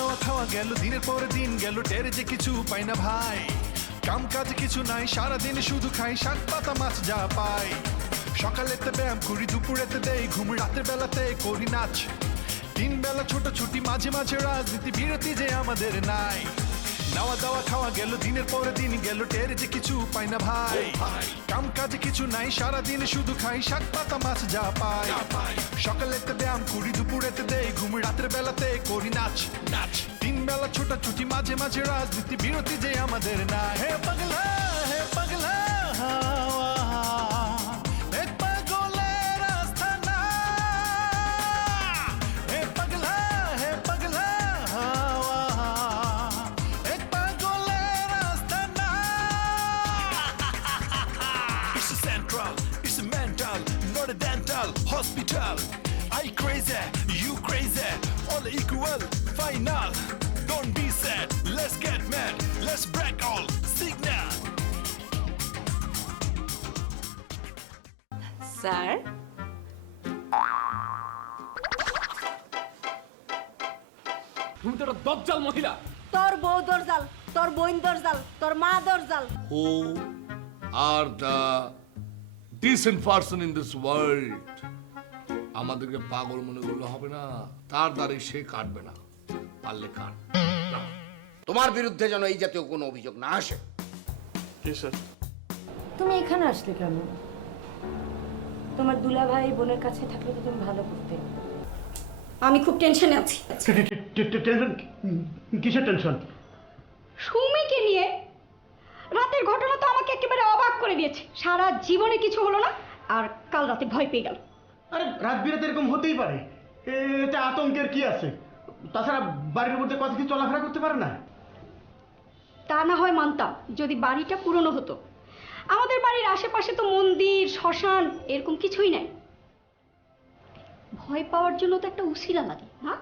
দাওয়া খাওয়া গেল, দিনের পরে দিন গেল, টেরে যে কিছু পাই না ভাই। কাম কাজ কিছু নাই, সারাদিন শুধু খাই শাক পাতা মাছ যা পাই। সকালেতে ব্যায়াম করি, দুপুরেতে দেই ঘুম, রাতের বেলাতে করি নাচ। তিন বেলা ছোট ছুটি, মাঝে মাঝে রাজনীতি, বিরতি যে আমাদের নাই। নাওয়া দাওয়া খাওয়া গেল, দিনের পরে দিন গেল, টের যে কিছু পাই না ভাই। কাম কাজ কিছু নাই, সারাদিন শুধু খাই শাক পাতা মাছ যা পাই। সকালেতে ব্যায়াম করি, দুপুরেতে দেই ঘুম, রাতের বেলাতে করি নাচ। তিন বেলা ছোট ছুটি, মাঝে মাঝে রাজনীতি, বিরতি যে আমাদের নাই। হে পাগলা, হে পাগলা হাওয়া, এক পাগলের আস্তানা। হে পাগলা, হে পাগলা হাওয়া, এক পাগলের আস্তানা। It's a central, it's a mental, not a dental hospital. I crazy, you crazy, all equal, final. Don't be sad, let's get mad, let's break all signal. Sir, তুমি তো একটা দজ্জাল মহিলা। তোর বউ দরজাল, তোর বোন দরজাল, তোর মা দরজাল। Who are the decent person in this world? আমাদেরকে পাগল মনে করলে হবে না, তার দ্বারে সে কাটবে না, পারলে কাট। তোমার বিরুদ্ধে যেন এই জাতীয় কোনো অভিযোগ না আসে। তুমি এখানে আসলে কেন? তোমার দুলাভাই বোনের কাছে থাকলে তো তুমি ভালো করতে। আমি খুব টেনশনে আছি। টেনশন? কিসের টেনশন? সুমিকে নিয়ে রাতের ঘটনা তো আমাকে একেবারে অবাক করে দিয়েছে। সারা জীবনে কিছু হলো না, আর কাল রাতে ভয় পেয়ে গেল। আরে রাত বিরাতে এরকম হতেই পারে, এতে আতঙ্কের কি আছে? তাছাড়া বাড়ির মধ্যে কত কিছু চলাফেরা করতে পারে না। তা না হয় মানতাম যদি বাড়িটা পুরনো হতো। আমাদের বাড়ির আশেপাশে তো মন্দির, শ্মশান এরকম কিছুই নাই। ভয় পাওয়ার জন্য তো একটা উছিলা লাগে না?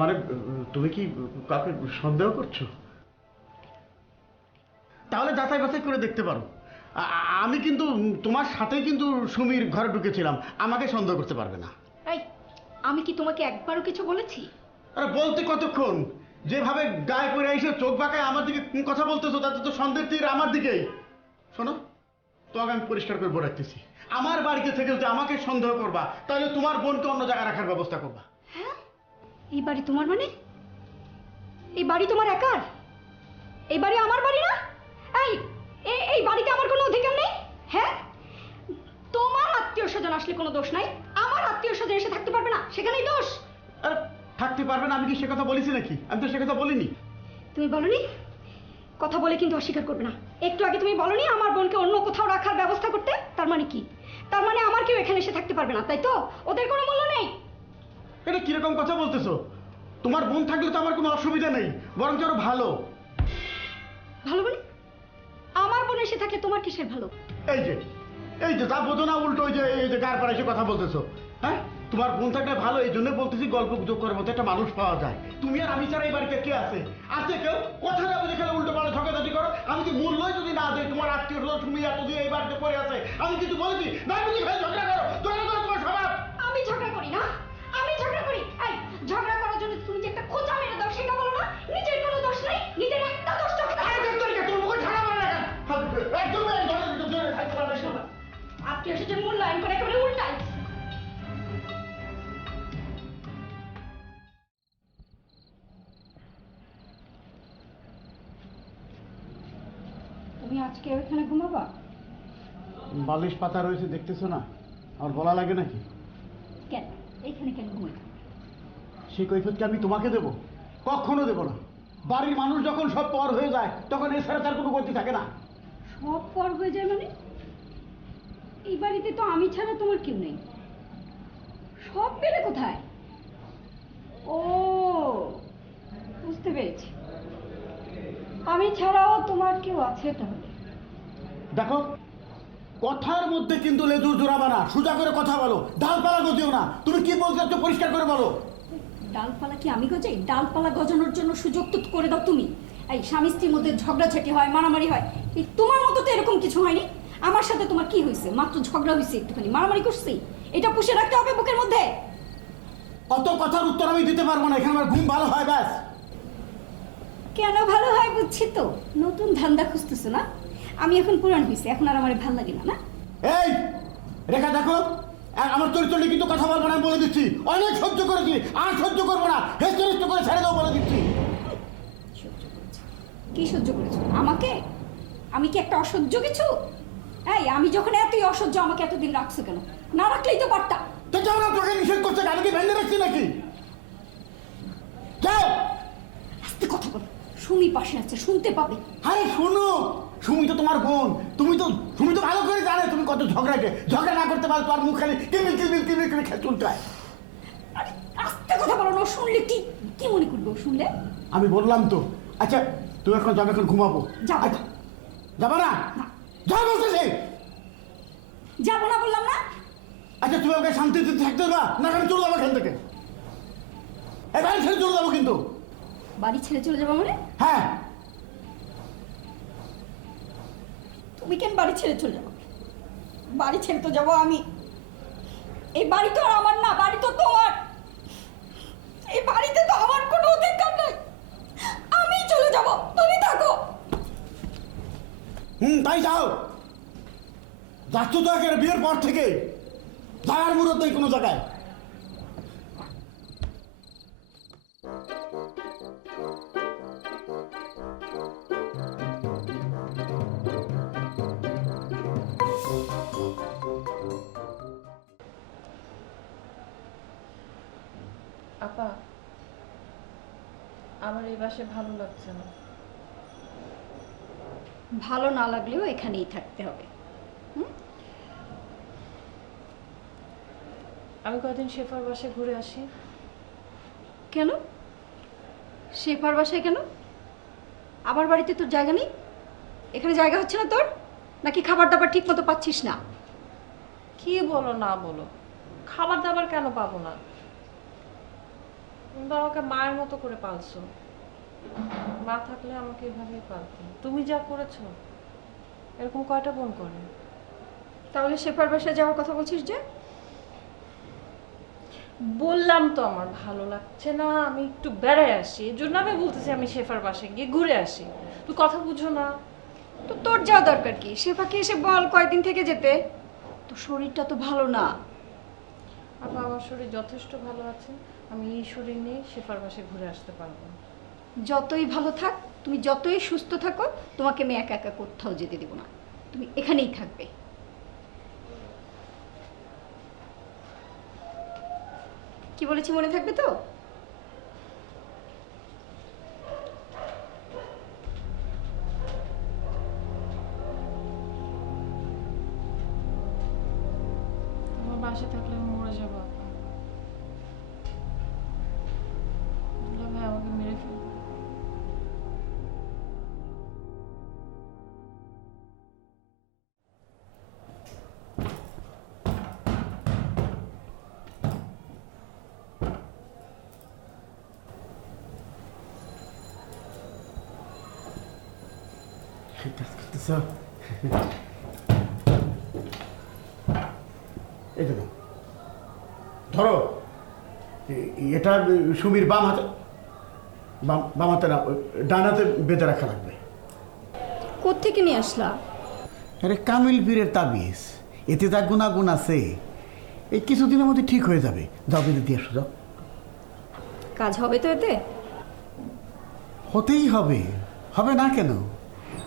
মানে তুমি কি কাউকে সন্দেহ করছো? তাহলে যাচাই বাছাই করে দেখতে পারো। আমি কিন্তু তোমার সাথেই কিন্তু সুমির ঘরে ঢুকেছিলাম, আমাকে সন্দেহ করতে পারবে না। এই, আমি কি তোমাকে একবারও কিছু বলেছি? আরে বলতে কতক্ষণ? যেভাবে গায়ে পড়ে এসে চোখ বাঁকায় আমার দিকে কথা বলতেছো, তাতে তো সন্দেহ তীর আমার দিকেই। শোনো, তোমাকে আমি পরিষ্কার করে বলে রাখতেছি, আমার বাড়িতে থেকে যদি আমাকে সন্দেহ করবা, তাহলে তোমার বোনকে অন্য জায়গায় রাখার ব্যবস্থা করবা। হ্যাঁ, এই বাড়ি তোমার মানে? এই বাড়ি তোমার একার? এই বাড়ি আমার বাড়ি না? এই বাড়িতে আমার কোনো অধিকার নেই? হ্যাঁ, তোমার আত্মীয় স্বজন আসলে কোনো দোষ নাই, আমার আত্মীয় স্বজন এসে থাকতে পারবে না, সেখানেই দোষ। আরে থাকতে পারবে না, আমি কি সে কথা বলেছি নাকি? আমি তো সে কথা বলিনি। তুমি বলনি? কথা বলে কিন্তু অস্বীকার করবে না। একটু আগে তুমি বলনি আমার বোনকে অন্য কোথাও রাখার ব্যবস্থা করতে। তার মানে কি? তার মানে আমার কেউ এখানে এসে থাকতে পারবে না, তাই তো? ওদের কোনো মূল্য নেই। এটা কিরকম কথা বলতেছো? তোমার বোন থাকলে তো আমার কোনো অসুবিধা নেই, বরঞ্চ আরো ভালো। ভালো মানে? আমার বোন এসে থাকলে তোমার কিসের ভালো? এই যে তা বোঝো না, উল্টো এই যে গার পাড়া এসে কথা বলতেছো। হ্যাঁ, তোমার বোন থাকলে ভালো, এই জন্য বলতেছি গল্প গুজব করার মতো একটা মানুষ পাওয়া যায়। তুমি আর আমি ছাড়া এই বাড়িতে কে আছে? আছে কেউ? কথা যাবে যেখানে উল্টো পাল্টা ঝগড়াঝাটি করো। আমি কি মূল্যই যদি না দেয়, তোমার আত্মীয় স্বজন তুমি এতদিন এই বাড়িতে পড়ে আছে, আমি কিছু বলেছি না? বুঝি ভাই ঝগড়া করো, ঝগড়া করো, তোমার স্বভাব। আমি ঝগড়া করি না, আমি ঝগড়া করি। এই ঝগড়া করার জন্য তুমি যে একটা খোঁচা মেরে দাও সেটা বলো না? নিজের কোনো দোষ নেই, নিজের একটা দোষ চোখে থাকে না। তোর মুখে ঝাড়া মারে না একদম। আত্মীয় স্বজন মূল্যায়ন করে একেবারে উল্টাই। তুমি আজকে ওইখানে ঘুমাবা? বালিশ পাতা রয়েছে দেখতেছো না? আমার বলা লাগে নাকি? কেন এইখানে কেন ঘুমাই? সেই কৈফিয়ত কি আমি তোমাকে দেবো? কখনো দেবো না। বাড়ির মানুষ যখন সব পর হয়ে যায়, তখন এছাড়া তার কোনো গতি থাকে না। সব পর হয়ে যায় মানে? এই বাড়িতে তো আমি ছাড়া তোমার কেউ নেই। সব পেলে কোথায়? ও, বুঝতে পেরেছি, আমি ছাড়াও তোমার কেউ আছে তাহলে। দেখো, কথার মধ্যে কিন্তু লেজুর জোড়াবা না, সোজা করে কথা বলো, ডালপালা গজিও না। তুমি কি বলতে চাচ্ছ পরিষ্কার করে বলো। ডালপালা কি আমি গজাই? ডালপালা গজানোর জন্য সুযোগ তো করে দাও তুমি। এই স্বামী স্ত্রীর মধ্যে ঝগড়াঝাটি হয়, মারামারি হয়, এই তোমার মতো তো এরকম কিছু হয়নি। আমার সাথে তোমার কি হয়েছে? মাত্র ঝগড়া হয়েছে, একটুখানি মারামারি করছি, এটা পুষে রাখতে হবে বুকের মধ্যে। অত কথার উত্তর আমি দিতে পারবো না, এখানে আমার ঘুম ভালো হয় ব্যাস। কেন ভালো হয় বুঝছি তো, নতুন ধান্দা খুঁজতেছো না? আমি এখন পুরান হয়েছি, এখন আর আমার ভালো লাগে না, না? এই রেখা দেখো, আমার চরিত্র নিয়ে কিন্তু কথা বলবো না, আমি বলে দিচ্ছি। অনেক সহ্য করেছি, আর সহ্য করবো না, হেস্ত হেস্ত করে ছেড়ে দাও বলে দিচ্ছি। সহ্য করেছো? কি সহ্য করেছো আমাকে? আমি কি একটা অসহ্য কিছু? এই আমি যখন এতই অসহ্য, আমাকে এতদিন রাখছো কেন? না রাখলেই তো পারতাম। তো যাও না, তোকে নিষেধ করছে, আমি কি ভেঙে রাখছি নাকি? যাও। আস্তে কথা বলো, সুমি পাশে আছে, শুনতে পাবে। আরে শোনো, সুমি তো তোমার বোন, সুমি তো ভালো করে জানে তুমি কত ঝগড়া না করতে পারো, তোমার মুখ খালি কিমিল কিমিল কিমিল করে খেয়ে চলতে হয়। আরে আস্তে কথা বলো না, শুনলে কি কি মনে করবে ও শুনলে? আমি বললাম তো। আচ্ছা তুমি এখন যাবে, এখন ঘুমাবো। যাবো। আচ্ছা, যাবো না? না। যাও বলতেছি। যাবো না বললাম না? আচ্ছা তুমি আমাকে শান্তিতে থাকতে দেবা না? আমি চলে যাবো এখান থেকে, এই বাড়ি ছেড়ে চলে যাবো কিন্তু। বাড়ি ছেড়ে চলে যাবো মানে? হ্যাঁ। তুমি কেন বাড়ি ছেড়ে চলে যাবো? বাড়ি ছেড়ে তো যাবো আমি। এই বাড়ি তো আর আমার না, বাড়ি তো তোমার। এই বাড়িতে তো আমার কোনো অধিকার নাই। আমি চলে যাব, তুমি থাকো। তাই যাও। যাচ্ছ তো একেবারে বিয়ের পর থেকে, যাওয়ার মুরত নেই কোনো জায়গায়। আপা, আমার এই বাসে ভালো লাগছে না। ভালো না লাগলেও এখানেই থাকতে হবে। আমি কয়দিন শেফার বাসায় ঘুরে আসি। কেন? শেফার বাসায় কেন? আমার বাড়িতে তোর জায়গা নেই? এখানে জায়গা হচ্ছে না তোর? নাকি খাবার দাবার ঠিক মতো পাচ্ছিস না? কি বলো না বলো, খাবার দাবার কেন পাবো না? তুমি তো আমাকে মায়ের মতো করে পালছো। মা থাকলে আমাকে এভাবেই পালতো। তুমি যা করেছো, এরকম কয়টা বোন করে? তাহলে শেফার বাসায় যাওয়ার কথা বলছিস যে? বললাম তো আমার ভালো লাগছে না, আমি একটু বেড়ায় আসি, এই জন্য আমি বলতেছি আমি শেফার বাসায় গিয়ে ঘুরে আসি। তুই কথা বুঝো না? তো তোর যাওয়া দরকার কি? শেফাকে এসে বল কয়েকদিন থেকে যেতে। তোর শরীরটা তো ভালো না। আপা, আমার শরীর যথেষ্ট ভালো আছে, আমি এই শরীর নিয়ে শেফার বাসায় ঘুরে আসতে পারবো না। যতই ভালো থাক, তুমি যতই সুস্থ থাকো, তোমাকে আমি একা একা কোথাও যেতে দেবো না। তুমি এখানেই থাকবে। কি বলেছি মনে থাকবে তো? তোমার বাসায় থাকলে আমি মরে যাবো আপা। দুলা ভাই আমাকে মেরে ফেলবে। কাজ করতেছ? এই দেখো, ধরো এটা সুমির বাম হাতে, বাম হাতে না, ডান হাতে বেঁধে রাখা লাগবে। কোত্থেকে নিয়ে আসলা? আরে কামিল পীরের তাবিজ, এতে যা গুণাগুণ আছে, এই কিছুদিনের মধ্যে ঠিক হয়ে যাবে। যাও বেঁধে দিয়ে আসো, যাও। কাজ হবে তো এতে? হতেই হবে, হবে না কেন?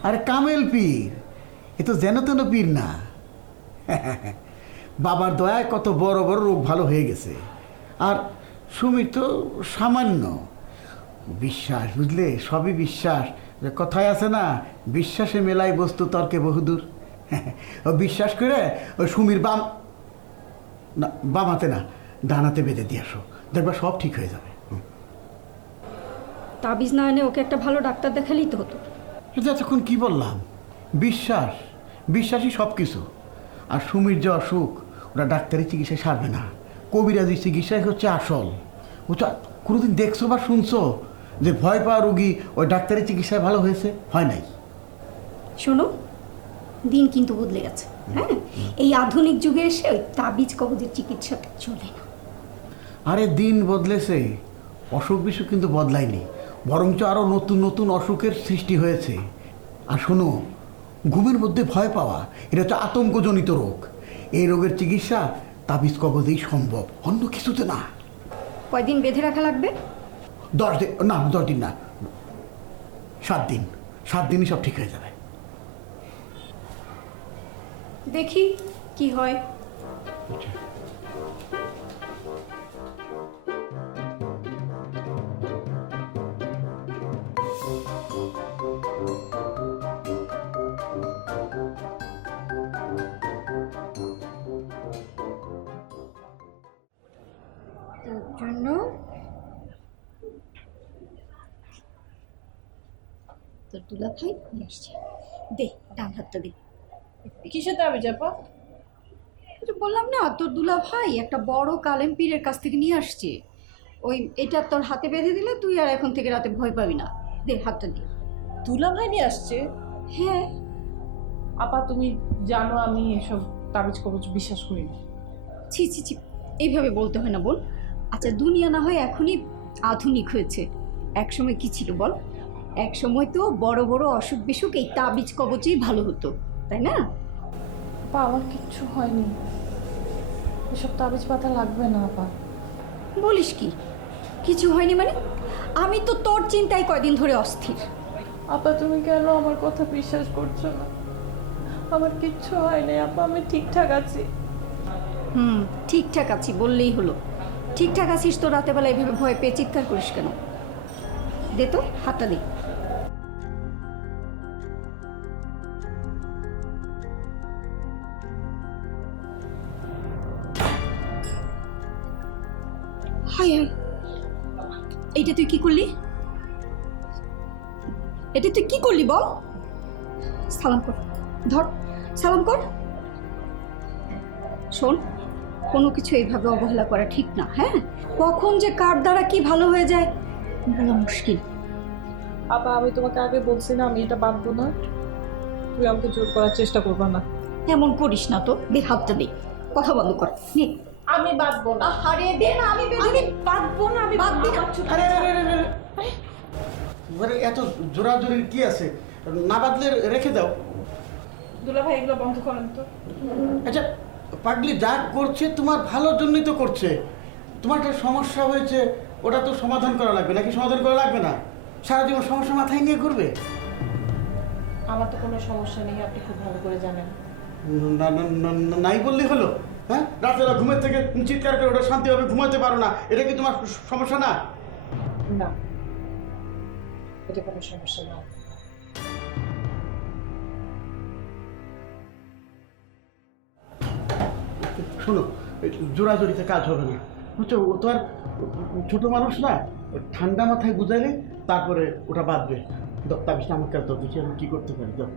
আরে কামেল পীর, এ তো যেন তেন পীর না। বাবার দয়ায় কত বড় বড় রোগ ভালো হয়ে গেছে। আর সুমির তো সামান্য বিশ্বাস, বুঝলে, সবই বিশ্বাস। যে কথায় আছে না, বিশ্বাসে মেলাই বস্তু তর্কে বহুদূর। ও বিশ্বাস করে ওই সুমির বাম হাতে না, ডান হাতে বেঁধে দিয়ে আসো, দেখবা সব ঠিক হয়ে যাবে। তাবিজ না এনে ওকে একটা ভালো ডাক্তার দেখালেই তো হতো। এটা এতক্ষণ কি বললাম? বিশ্বাসই সব কিছু। আর সুমির যে অসুখ, ওটা ডাক্তারি চিকিৎসায় সারবে না, কবিরাজি চিকিৎসাই হচ্ছে আসল। ওটা কোনোদিন দেখছো বা শুনছো যে ভয় পাওয়া রুগী ওই ডাক্তারি চিকিৎসায় ভালো হয়েছে? হয় নাই। শোনো, দিন কিন্তু বদলে গেছে। হ্যাঁ, এই আধুনিক যুগে এসে ওই তাবিজ কবজের চিকিৎসা চলে না। আরে দিন বদলেছে, অসুখ বিসুখ কিন্তু বদলায়নি, বরঞ্চ আরও নতুন নতুন অসুখের সৃষ্টি হয়েছে। আর শোনো, ঘুমের মধ্যে ভয় পাওয়া এটা হচ্ছে আতঙ্কজনিত রোগ। এই রোগের চিকিৎসা তাবিজ কবজেই সম্ভব, অন্য কিছুতে না। কয়দিন বেঁধে রাখা লাগবে? 10 দিন না, 10 দিন না, 7 দিন। 7 দিনই সব ঠিক হয়ে যাবে। দেখি কি হয়। তোর জন্য তোর দুলা ভাই নিয়ে আসছে। দে, ডান হাতটা দে। কিসে তাবিজ আপা? বললাম না, তোর দুলা ভাই একটা বড় কালেম পীরের কাছ থেকে নিয়ে আসছে। ওই এটা তোর হাতে বেঁধে দিলে তুই আর এখন থেকে রাতে ভয় পাবি না। দে, হাতটা দে। দুলা ভাই নিয়ে আসছে? হ্যাঁ। আপা তুমি জানো আমি এসব তাবিজ কবজ বিশ্বাস করি না। ছি ছি ছি, এইভাবে বলতে হয় না বোন। আচ্ছা, দুনিয়া না হয় এখনই আধুনিক হয়েছে, একসময় কি ছিল বল? এক সময় তো বড় বড় অসুখ বিসুখ এই তাবিজ কবচেই ভালো হতো, তাই না? আপা আমার কিচ্ছু হয়নি, এসব তাবিজ পাতা লাগবে না আপা। বলিস কি, কিছু হয়নি মানে? আমি তো তোর চিন্তায় কয়দিন ধরে অস্থির। আপা তুমি কেন আমার কথা বিশ্বাস করছো না? আমার কিচ্ছু হয়নি আপা, আমি ঠিকঠাক আছি। ঠিকঠাক আছি বললেই হলো। ঠিকঠাক আছিস তো রাতেবেলা এইভাবে ভয় পেয়ে চিৎকার করিস কেন? দে তো, হাতটা দে। হাই হাই, এইটা তুই কি করলি? এটা তুই কি করলি বল? সালাম কর, ধর, সালাম কর। শোন, কোনো কিছু এইভাবে অবহেলা করা ঠিক না, হ্যাঁ? কখন যে কার দ্বারা কি ভালো হয়ে যায় বলা মুশকিল। আপা আমি তোমাকে আগে বলছি না আমি এটা বাঁধবো না, তুই আমাকে জোর করার চেষ্টা করবা না। এমন করিস না তো, দে হাতটা দে, কথা বন্ধ কর। নে। আমি বাঁধবো না। আরে দে না, আমি বাঁধবো না, আমি বাঁধবি না। আরে আরে আরে আরে, আরে এত জোরাজোরির কি আছে? না বাদলে রেখে দাও। দুলা ভাই এগুলো বন্ধ করেন তো। আচ্ছা পাগলি, যা করছে তোমার ভালোর জন্যই তো করছে। তোমার একটা সমস্যা হয়েছে, ওটা তো সমাধান করা লাগবে, নাকি সমাধান করা লাগবে না? সারা জীবন সমস্যা মাথায় নিয়ে ঘুরবে? আমার তো কোনো সমস্যা নেই, আপনি খুব ভালো করে জানেন। নাই বললেই হলো? হ্যাঁ, রাতেরা ঘুমের থেকে চিৎকার করে ওটা শান্তিভাবে ঘুমাতে পারো না, এটা কি তোমার সমস্যা না? না, এটা কোনো সমস্যা না। শোনো, জোরাজোরিতে কাজ হবে না, বুঝছো? ও তো আর ছোট মানুষ না, ঠান্ডা মাথায় বুঝাইলে তারপরে ওটা বাঁধবে। তাবিজটা আমাকে তো দেখি আমি কি করতে পারি। দাও।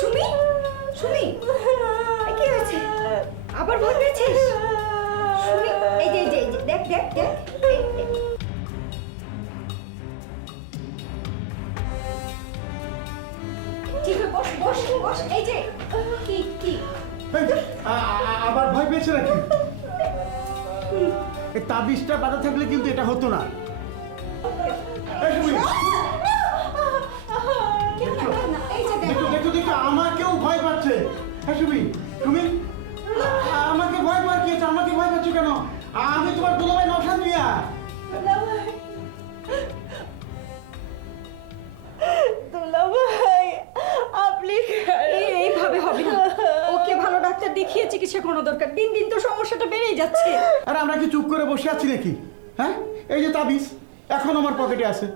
সুমি, সুমি, কি হয়েছে? আবার ভয় পেয়েছিস? সুমি, এই যে দেখ দেখ দেখ। ঠিক আছে, বস বস বস। এই যে কি কি আবার ভয় পেয়েছে নাকি? এই তাবিজটা বাধা থাকলে কিন্তু এটা হতো না। দেখো দেখো, আমাকেও ভয় পাচ্ছে। হ্যাঁ সুমি, তুমি আমাকে ভয় পাচ্ছিস? আমাকে ভয় পাচ্ছ কেন? আমি তোমার দুলাভাই নওশাদ মিয়া। দুলাভাই আপনি এইভাবে হবে না, ওকে ভালো ডাক্তার দেখিয়ে চিকিৎসা করানো দরকার। দিন দিন তো সমস্যাটা বেড়েই যাচ্ছে। আরে আমরা কি চুপ করে বসে আছি নাকি? হ্যাঁ, এই যে তাবিজ এখন আমার পকেটে আছে,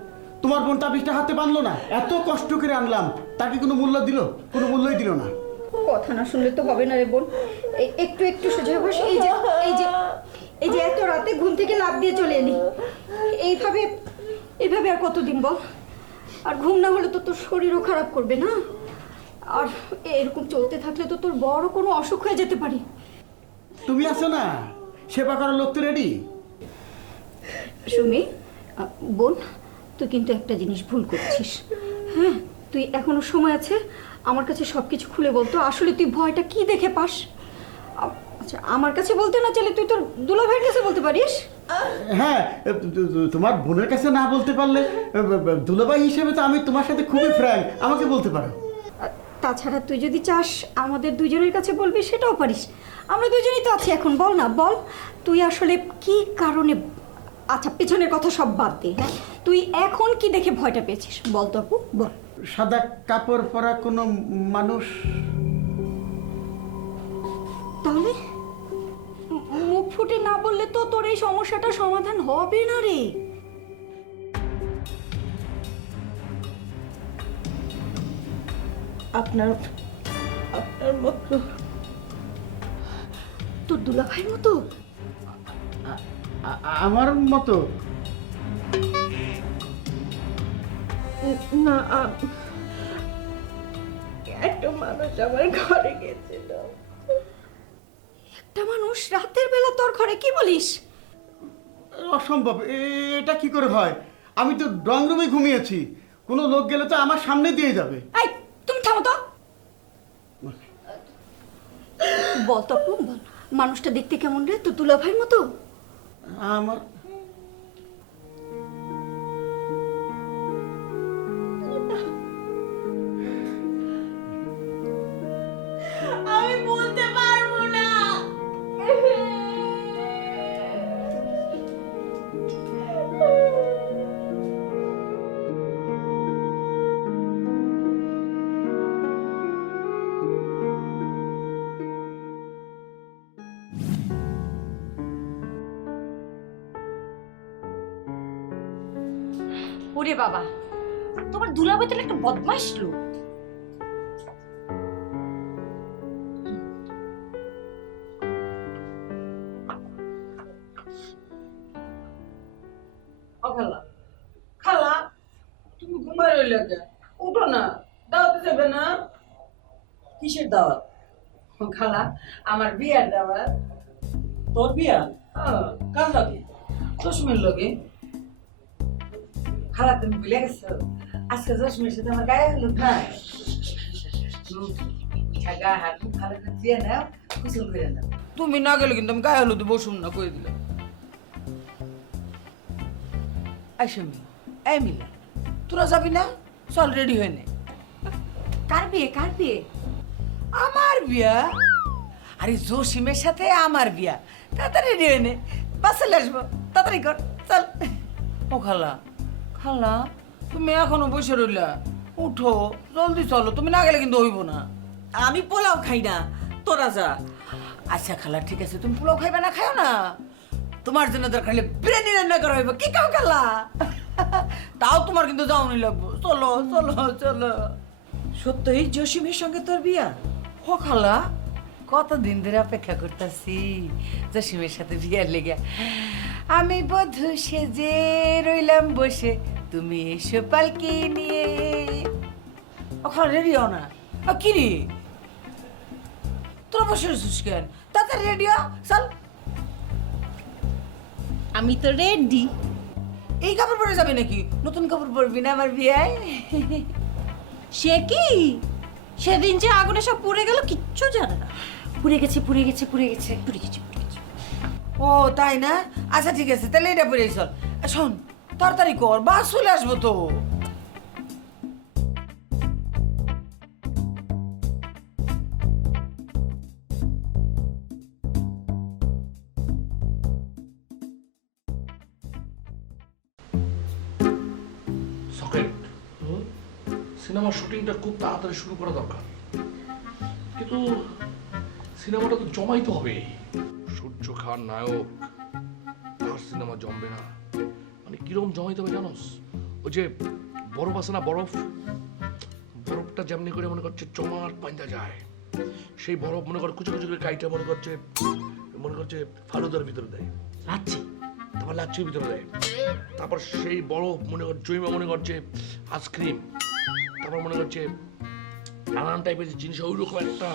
তোমার বোন তাবিজটা হাতে বাঁধলো না, এত কষ্ট করে আনলাম, তাকে কোনো মূল্য দিল? কোনো মূল্যই দিল না। কথা না শুনলে তো হবে না রে বোন। একটু একটু সোজা বস। এই যে এত রাতে ঘুম থেকে লাফ দিয়ে চলে এলি, এইভাবে আর কতদিন বল? আর ঘুম না হলে তো তোর শরীরও খারাপ করবে না? আর এরকম চলতে থাকলে তো তোর বড় কোনো অসুখ হয়ে যেতে পারে। তুমি আছো না, সেবা করার লোক তো রেডি। সুমি বোন, তুই কিন্তু একটা জিনিস ভুল করছিস। হ্যাঁ, তুই এখনো সময় আছে, আমার কাছে সব কিছু খুলে বলতো। আসলে তুই ভয়টা কি দেখে পাস? আচ্ছা, আমার কাছে বলতে না চাইলে তুই তোর দুলাভাইয়ের কাছে বলতে পারিস। হ্যাঁ, তোমার বোনের কাছে না বলতে পারলে দুলাভাই হিসেবে তো আমি তোমার সাথে খুবই ফ্র্যাঙ্ক, আমাকে বলতে পারো। তাছাড়া তুই যদি চাস আমাদের দুজনের কাছে বলবি, সেটাও পারিস। আমরা দুজনেই তো আছি এখন। বল না, বল তুই আসলে কি কারণে। আচ্ছা, পেছনের কথা সব বাদ দে। হ্যাঁ, তুই এখন কি দেখে ভয়টা পেয়েছিস বল তো আপু, বল। সাদা কাপড় পরা কোনো মানুষ। তাহলে মুখ ফুটে না বললে তো তোর এই সমস্যাটা সমাধান হবে না রে। আপনার মতো। তোর দুলাভাইয়ের মতো? আমার মতো? না, একটা মানুষ আমার ঘরে গেছিল। একটা মানুষ রাতের বেলা তোর ঘরে? কি বলিস? অসম্ভব, এটা কি করে হয়? আমি তো ড্রয়িং রুমে ঘুমিয়েছি, কোনো লোক গেলে তো আমার সামনে দিয়ে যাবে। এই, তুমি থামো তো। বল তো আপু, বল, মানুষটা দেখতে কেমন রে? তোর দুলাভাইয়ের মতো? আমার আমি বলতে পারবো না। ওরে বাবা, তোমার দুলাভাই তাহলে একটা বদমাইশ লোক। খালা, খালা, তুমি ঘুমায় রইলে কেন? উঠো না, দাওয়াতে যাবে না? কিসের দাওয়াত? খালা, আমার বিয়ার দাওয়াত। তোর বিয়া? কার লাগে? জসমের লগে। খালা, তুমি ভুলে গেছো আজকে জসমের সাথে আমার গায়ে হলুদ না? গায়ে হাত খুব ভালো করে দিয়ে নাও, গোসল করে নাও। তুমি না গেলে কিন্তু আমি গায়ে হলুদ বসুন না, করে দিলাম। আইসমি, এই মিলা, তোরা যাবি না? চল, রেডি হয়ে নে। কার বিয়ে? কার বিয়ে? আমার বিয়া? আরে জসিমের সাথে আমার বিয়া। তাড়াতাড়ি রেডি হয়ে নে, বাসে আসবো, তাড়াতাড়ি কর, চল। ও খালা, খালা, তুমি এখনো বসে রইলা? উঠো, জলদি চলো, তুমি না গেলে কিন্তু হইব না। আমি পোলাও খাই না, তোরা যা। আচ্ছা খালা, ঠিক আছে, তুমি পোলাও খাইবে না, খাও না। তোমার জন্য দরকার হলে বিরিয়ানি রান্না করা হইব। কি খাও খালা? তাও তোমার কিন্তু যাওনি লাগবো। চলো চলো চলো। সত্যই জসিমের সঙ্গে তোর বিয়া? ও খালা, কতদিন ধরে অপেক্ষা করতেছি জসিমের সাথে বিয়ার লেগে। আমি বধূ সেজে রইলাম বসে, তুমি এসো পালকি নিয়ে। ও খালা, রেডি হও না? কি রে, তোরা বসে রয়েছিস কেন? তাড়াতাড়ি রেডি হ, চল। আমি তো রেডি। এই কাপড় পরে যাবে নাকি? নতুন কাপড় পরবি না আমার বিয়ায়? সে কি, সেদিন যে আগুনে সব পুড়ে গেল, কিচ্ছু জানে না। পুড়ে গেছে, পুড়ে গেছে, পুড়ে গেছে, পুড়ে গেছে, পুড়ে গেছে। ও তাই না? আচ্ছা ঠিক আছে, তাহলে এটা পরে চল। শোন, তাড়াতাড়ি কর, বাস চলে আসবো তো। সকেট, সিনেমার শুটিংটা খুব তাড়াতাড়ি শুরু করা দরকার, কিন্তু সিনেমাটা তো জমাইতে হবে। সূর্য খান নায়ক, তার সিনেমা জমবে না। মানে কিরম জমাইতে হবে জানোস? ওই যে বরফ আছে না, বরফটা যেমনি করে মনে করছে জমাট পাইন্দা যায়, সেই বরফ মনে কর কুচু কুচু করে কাইটা মনে করছে ফালুদার ভিতরে দেয়, লাচ্ছি। তারপর লাচ্ছির ভিতরে দেয়, তারপর সেই বরফ মনে কর জৈমা মনে করছে আইসক্রিম, তারপর মনে করছে নানান টাইপের জিনিস, ওইরকম একটা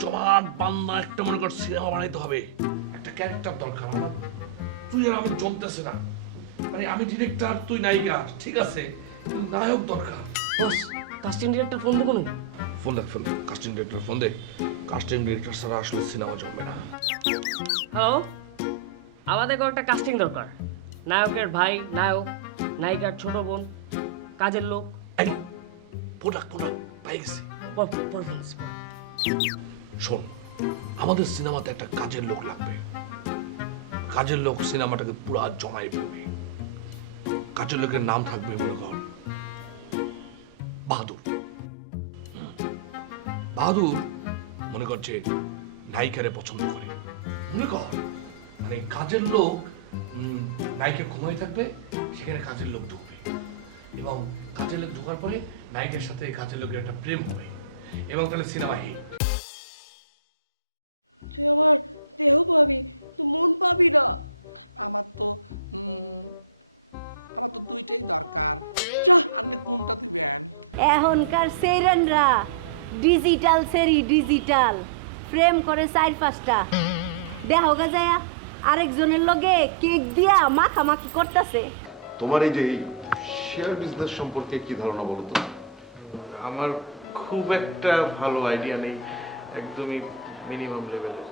জমাট বান্না একটা মনে কর সিনেমা বানাইতে হবে। একটা ক্যারেক্টার দরকার আমার, তুই আর আমি জমতেছে না, মানে আমি ডিরেক্টর তুই নায়িকা, ঠিক আছে, কিন্তু নায়ক দরকার। বস, কাস্টিং ডিরেক্টর ফোন দেবো না? ফোন দেখ, কাস্টিং ডিরেক্টর ফোন দে। কাস্টিং ডিরেক্টর ছাড়া আসলে সিনেমা জমবে না। হ্যালো, আমাদের একটা কাস্টিং দরকার। নায়কের ভাই নায়ক, নায়িকার ছোট বোন, কাজের লোক। প্রোডাক্ট পাই গেছি। পারফরমেন্স। শোন, আমাদের সিনেমাতে একটা কাজের লোক লাগবে। কাজের লোক সিনেমাটাকে পুরো জমাই ফেলবে। কাজের লোকের নাম থাকবে মনে কর বাহাদুর। বাহাদুর মনে করছে নায়িকারে পছন্দ করে, মনে কর মানে কাজের লোক নায়িকা ঘুমাই থাকবে, সেখানে কাজের লোক ঢুকবে এবং কাজের লোক ঢোকার পরে নায়িকার সাথে কাজের লোকের একটা প্রেম হবে এবং তাহলে সিনেমা হিট। এখনকার সেরেনরা ডিজিটাল সেরি, ডিজিটাল ফ্রেম করে 4-5টা দেখা যায় আরেকজনের লগে কেক দিয়া মাখামাখি করতেছে। তোমার এই যে শেয়ার বিজনেস সম্পর্কে কি ধারণা বলো তো? আমার খুব একটা ভালো আইডিয়া নেই, একদমই মিনিমাম লেভেলের।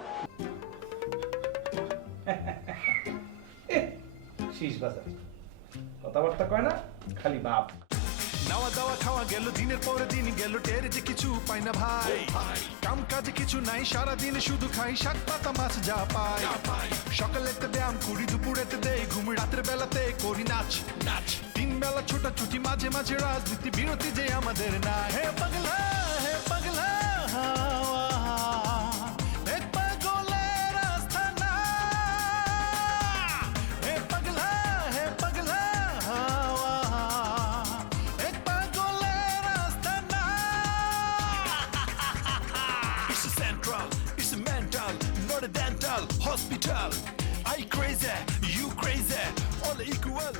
শীষ বাজার কথাবার্তা কয় না, খালি বাপ। নাওয়া দাওয়া খাওয়া গেল, দিনের পরে দিন গেল, টের যে কিছু পাই না ভাই। কাম কাজ কিছু নাই, সারাদিন শুধু খাই শাক পাতা মাছ যা পাই। সকালেতে ব্যায়াম করি, দুপুরেতে দেই ঘুম, রাতের বেলাতে করি নাচ। 3 বেলা ছোটাছুটি, মাঝে মাঝে রাজনীতি, বিরতি যে আমাদের না। হে পাগলা হাওয়া, এক পাগলের আস্তানা। হে পাগলা হাওয়া, এক পাগলের আস্তানা। It's a central, it's a mental, not a dental hospital. I crazy, you crazy, all equal.